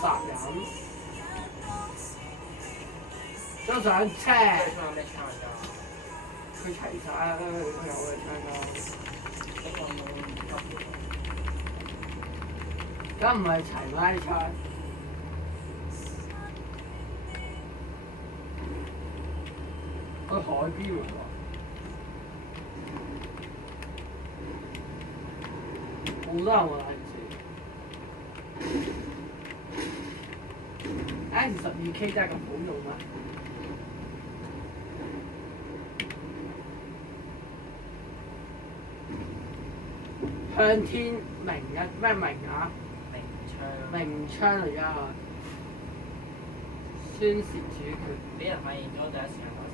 殺人，張上車，槍有咩槍㗎？佢齊晒，佢有嘅槍㗎。咁我冇急嘅。咁唔係齊拉槍。去海邊喎。好多人喎嗰陣時。12K 真係咁好用咩？向天明啊咩明啊？明槍嚟㗎，宣泄主權。俾人發現咗第一時間打死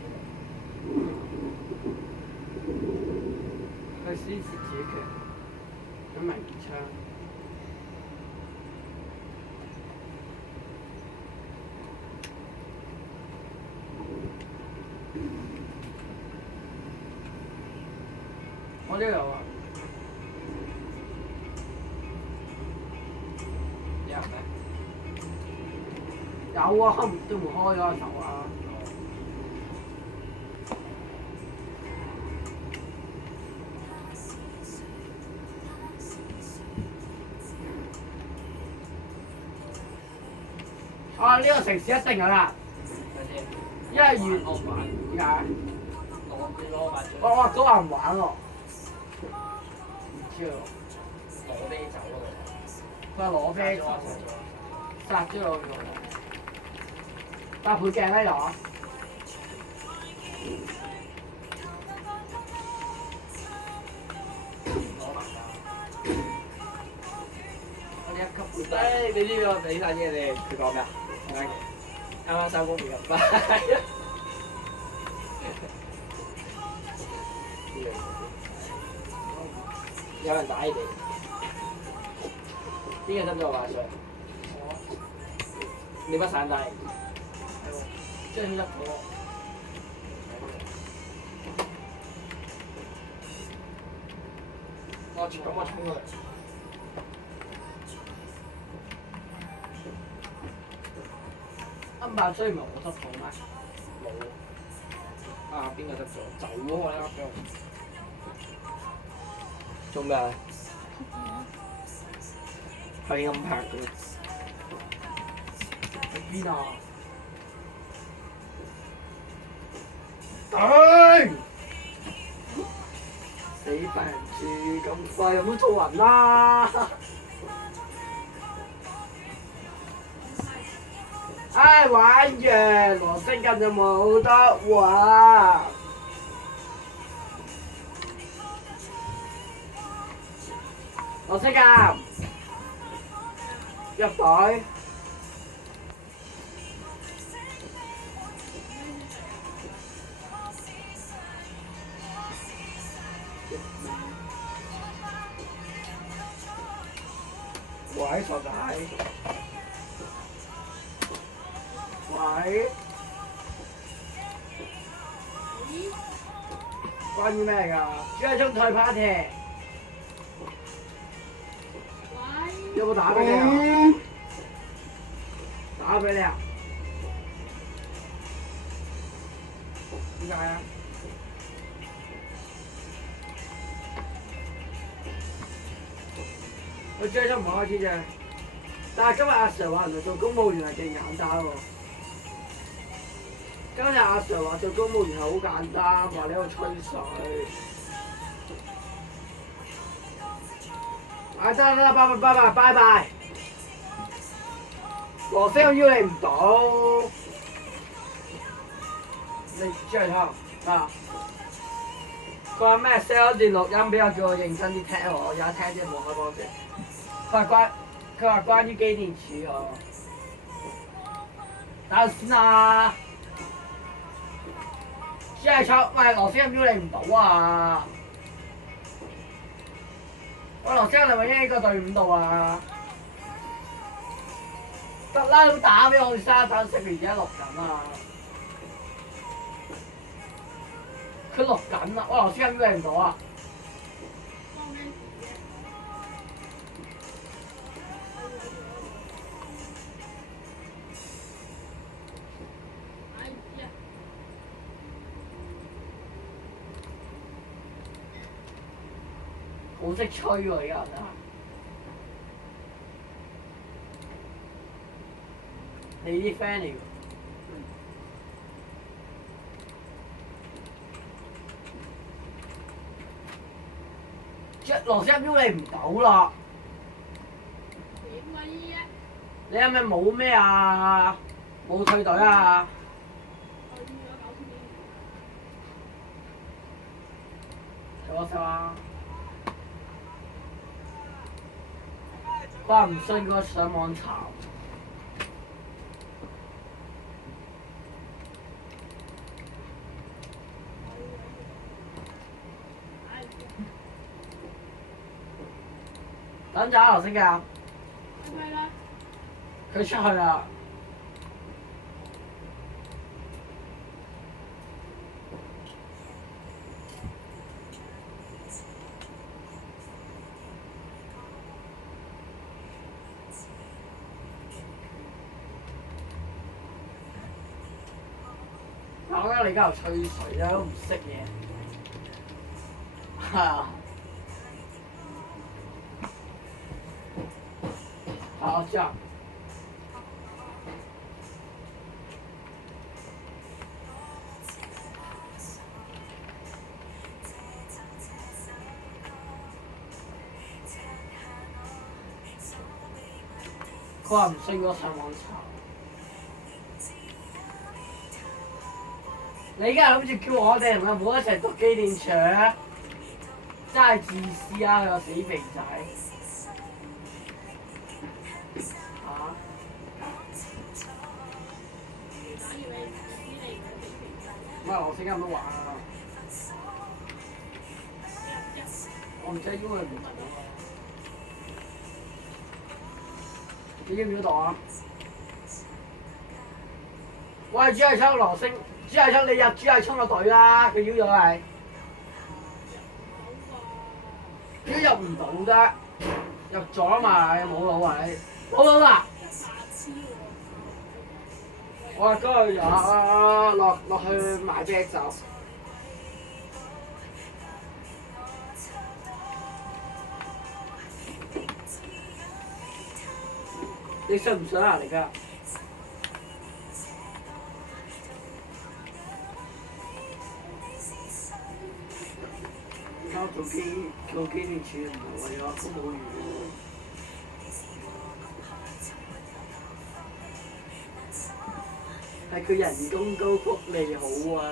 佢宣泄主權，咁明槍。我都有啊。有人咩？有啊，都唔開咗個頭啊！啊！呢個城市一定有啦，因為越我唔玩。點解？攞把槍。哇！嗰個唔玩喎，唔知喎。攞啤酒咯。佢話攞啤酒，殺咗我咗。搭倍鏡喺度啊！攞埋㗎。我哋一級誒，你知唔知我俾晒嘢你？佢講咩啊？啱啱收工未入班。有人打你哋。邊個執咗我把槍？你把散彈。係喎，即係一個。我衝佢。8追唔係我執到咩？冇。啊！邊個執咗？走開啦！俾我。做咩啊？係咁拍嘅。喺邊啊？頂！死病住咁快有冇做人啦？唉，玩完羅星根就冇得玩。羅星根入袋。喂，傻仔。喂，關於咩㗎？追蹤退 party，有冇打俾你啊？打俾你啊？點解啊？我追蹤唔開始啫，但係今日阿 Sir 話原來做公務員係勁簡單喎。今日阿 Sir 話做公務員係好簡單，話你喺度吹水。得啦，拜拜。羅星我邀你唔到，你出嚟聽啊！佢話咩 sell 段錄音俾我，叫我認真啲聽喎，我而家聽啫，冇開幫先。佢話關於機電署喎，等陣先啊！即係錯，喂羅星邀你唔到啊！喂羅星，你咪喺呢個隊伍度啊？得啦，咁打俾我沙等食完而家錄緊啊！佢錄緊啊！喂羅星邀你唔到啊？識吹喎呢個人啊！你啲 friend 嚟喎。羅斯一秒你唔到啦！你係咪冇咩啊？冇退隊啊？睇我手啊！佢話唔信個上網查。等陣啊，劉星嘅。佢出去啦。我覺得你而家又吹水啦，都唔識嘢。係啊。我知啊。佢話唔信我上網查。你而家諗住叫我哋唔好一齊讀機電腸，真係自私啊！佢個死肥仔。唔係，我先咁樣玩啊！我唔知應該唔到啊！你要唔要讀啊？喂，朱毅昌羅星，朱毅昌你入朱毅昌個隊啦！佢邀咗係。如果入唔到得，入咗嘛，冇腦啊你！冇腦啦！我話嗰日落去買啤酒。你信唔信啊？你家？而家做機電處唔係為咗公務員喎。係佢人工高，福利好啊！